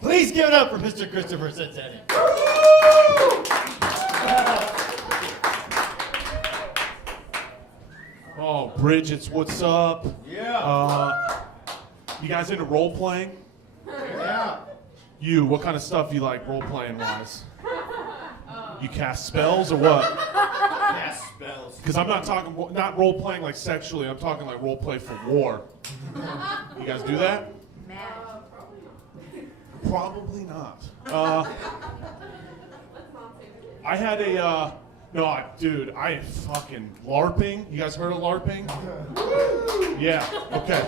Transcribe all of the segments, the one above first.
Please give it up for Mr. Christopher Centanni. Oh, Bridget's, what's up? Yeah. You guys into role playing? Yeah. You, what kind of stuff you like role playing wise? You cast spells or what? Cast spells. Because I'm not talking, not role playing like sexually, I'm talking like role play for war. You guys do that? Probably not. I had a, no, dude, I fucking LARPing. You guys heard of LARPing? Yeah, okay.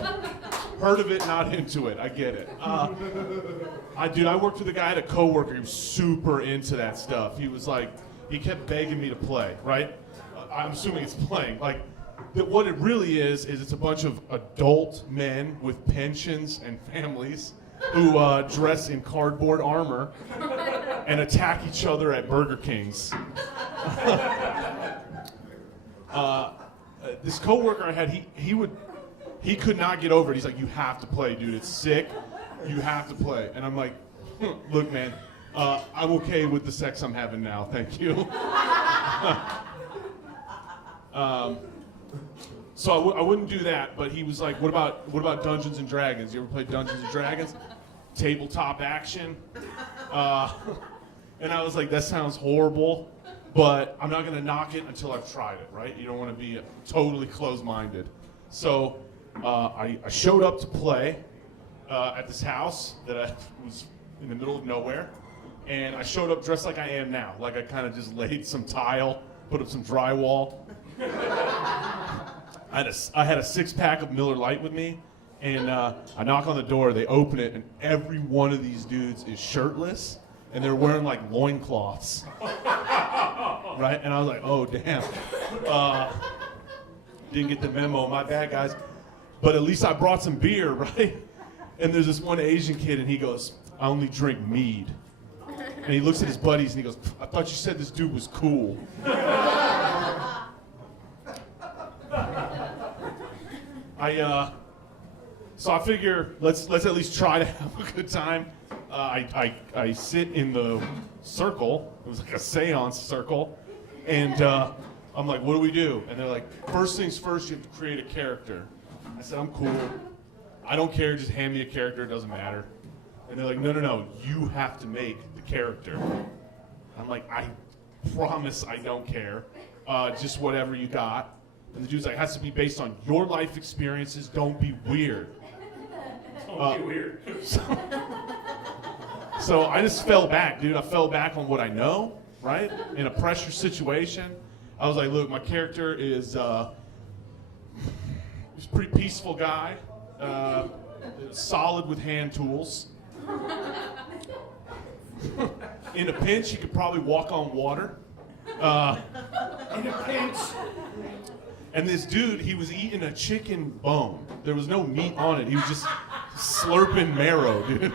Heard of it, not into it. I get it. I worked with a guy, I had a coworker, he was super into that stuff. He was like, he kept begging me to play, right? I'm assuming it's playing. Like, what it really is it's a bunch of adult men with pensions and families who dress in cardboard armor and attack each other at Burger Kings. This coworker I had, he could not get over it. He's like, you have to play, dude. It's sick. You have to play. And I'm like, look, man, I'm okay with the sex I'm having now. Thank you. So I wouldn't do that, but he was like, what about Dungeons and Dragons? You ever played Dungeons and Dragons? Tabletop action. And I was like, that sounds horrible, but I'm not gonna knock it until I've tried it, right? You don't wanna be totally closed-minded. So I showed up to play at this house that I was in the middle of nowhere, and I showed up dressed like I am now. Like I kind of just laid some tile, put up some drywall. I had a 6-pack of Miller Lite with me, and I knock on the door, they open it, and every one of these dudes is shirtless, and they're wearing like loincloths. Right? And I was like, oh, damn. Didn't get the memo, my bad, guys. But at least I brought some beer, right? And there's this one Asian kid, and he goes, I only drink mead. And he looks at his buddies, and he goes, I thought you said this dude was cool. So I figure let's at least try to have a good time. I sit in the circle. It was like a seance circle, and I'm like, what do we do? And they're like, first things first, you have to create a character. I said, I'm cool. I don't care. Just hand me a character. It doesn't matter. And they're like, no. You have to make the character. I'm like, I promise I don't care. Just whatever you got. And the dude's like, it has to be based on your life experiences. Don't be weird. Don't be weird. So I just fell back, dude. I fell back on what I know, right? In a pressure situation. I was like, look, my character is he's a pretty peaceful guy, solid with hand tools. In a pinch, he could probably walk on water. In a pinch. And this dude, he was eating a chicken bone. There was no meat on it. He was just slurping marrow, dude.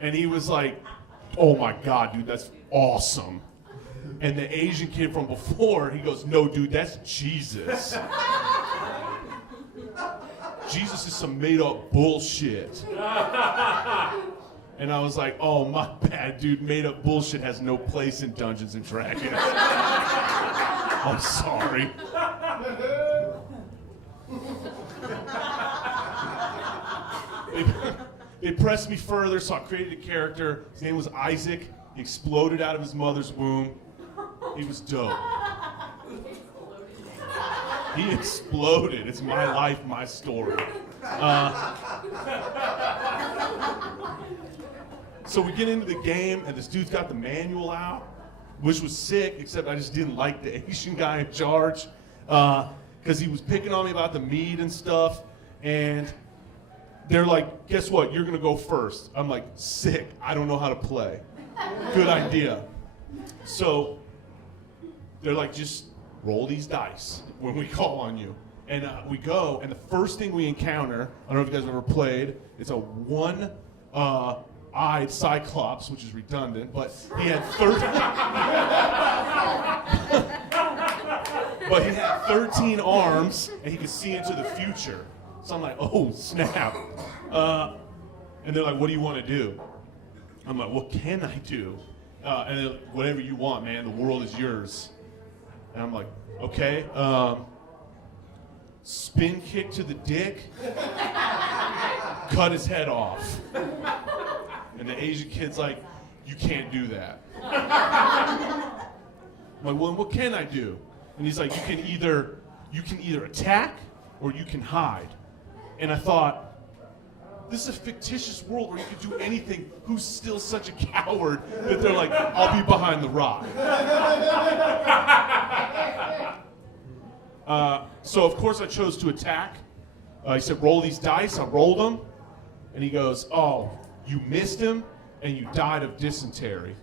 And he was like, oh my God, dude, that's awesome. And the Asian kid from before, he goes, no, dude, that's Jesus. Jesus is some made up bullshit. And I was like, oh, my bad, dude. Made up bullshit has no place in Dungeons and Dragons. I'm sorry. They pressed me further, so I created a character. His name was Isaac. He exploded out of his mother's womb. He was dope. He exploded. It's my life, my story. So we get into the game, and this dude's got the manual out, which was sick, except I just didn't like the Asian guy in charge, because he was picking on me about the meat and stuff, and they're like, guess what, you're gonna go first. I'm like, sick, I don't know how to play. Good idea. So they're like, just roll these dice when we call on you. And we go, and the first thing we encounter, I don't know if you guys have ever played, it's a one-eyed Cyclops, which is redundant, but he had 13 arms, and he could see into the future. So I'm like, oh, snap. And they're like, what do you want to do? I'm like, what can I do? And they're like, whatever you want, man. The world is yours. And I'm like, okay. Spin kick to the dick. Cut his head off. And the Asian kid's like, you can't do that. I'm like, well, what can I do? And he's like, you can either attack or you can hide. And I thought, this is a fictitious world where you can do anything. Who's still such a coward that they're like, I'll be behind the rock. So of course I chose to attack. He said, roll these dice. I rolled them. And he goes, oh, you missed him and you died of dysentery.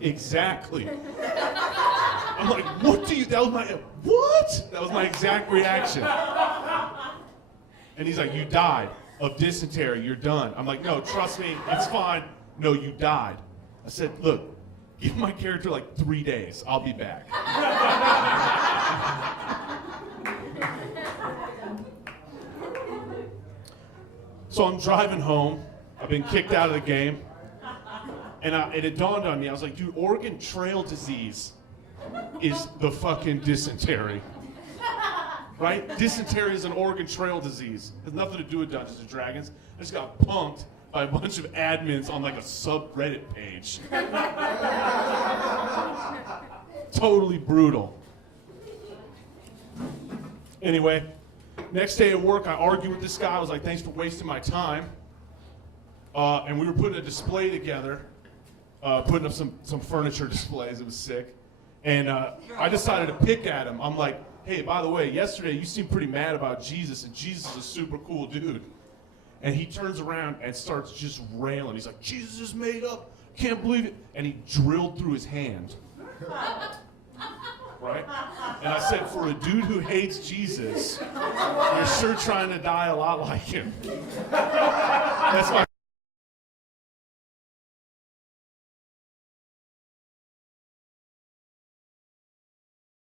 Exactly. I'm like, what? That was my exact reaction. And he's like, you died of dysentery, you're done. I'm like, no, trust me, it's fine. No, you died. I said, look, give my character like 3 days, I'll be back. So I'm driving home, I've been kicked out of the game, and it dawned on me, I was like, dude, Oregon Trail disease is the fucking dysentery. Right? Dysentery is an Oregon Trail disease. It has nothing to do with Dungeons and Dragons. I just got punked by a bunch of admins on like a subreddit page. Totally brutal. Anyway, next day at work, I argued with this guy. I was like, thanks for wasting my time. And we were putting a display together, putting up some furniture displays. It was sick. And I decided to pick at him. I'm like, hey, by the way, yesterday you seemed pretty mad about Jesus, and Jesus is a super cool dude. And he turns around and starts just railing. He's like, Jesus is made up. Can't believe it. And he drilled through his hand. Right? And I said, for a dude who hates Jesus, you're sure trying to die a lot like him. That's my